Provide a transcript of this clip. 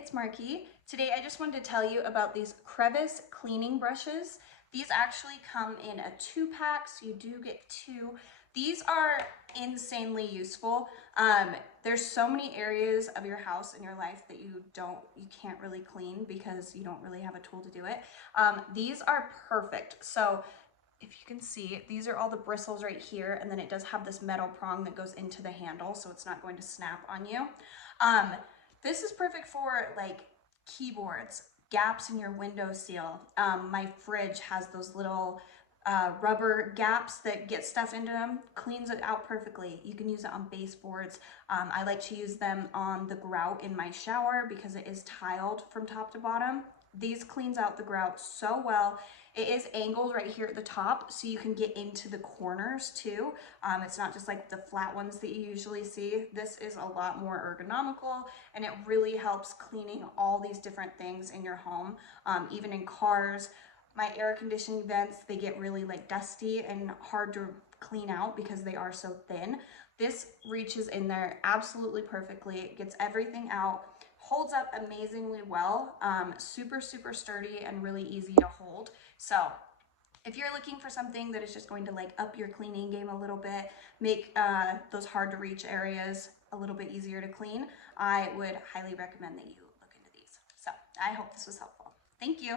it's Marky. Today I just wanted to tell you about these Crevice cleaning brushes. These actually come in a 2-pack, so you do get 2. These are insanely useful. There's so many areas of your house and your life that you can't really clean because you don't really have a tool to do it. These are perfect. So if you can see, these are all the bristles right here, and then it does have this metal prong that goes into the handle, so it's not going to snap on you. This is perfect for like keyboards, gaps in your window seal. My fridge has those little rubber gaps that get stuff into them, cleans it out perfectly. You can use it on baseboards. I like to use them on the grout in my shower because it is tiled from top to bottom. These cleans out the grout so well. It is angled right here at the top, so you can get into the corners too. It's not just like the flat ones that you usually see. This is a lot more ergonomical, and it really helps cleaning all these different things in your home, even in cars. My air conditioning vents, they get really like dusty and hard to clean out because they are so thin. This reaches in there absolutely perfectly. It gets everything out, holds up amazingly well, super sturdy and really easy to hold. So if you're looking for something that is just going to like up your cleaning game a little bit, make those hard to reach areas a little bit easier to clean, I would highly recommend that you look into these. So I hope this was helpful. Thank you.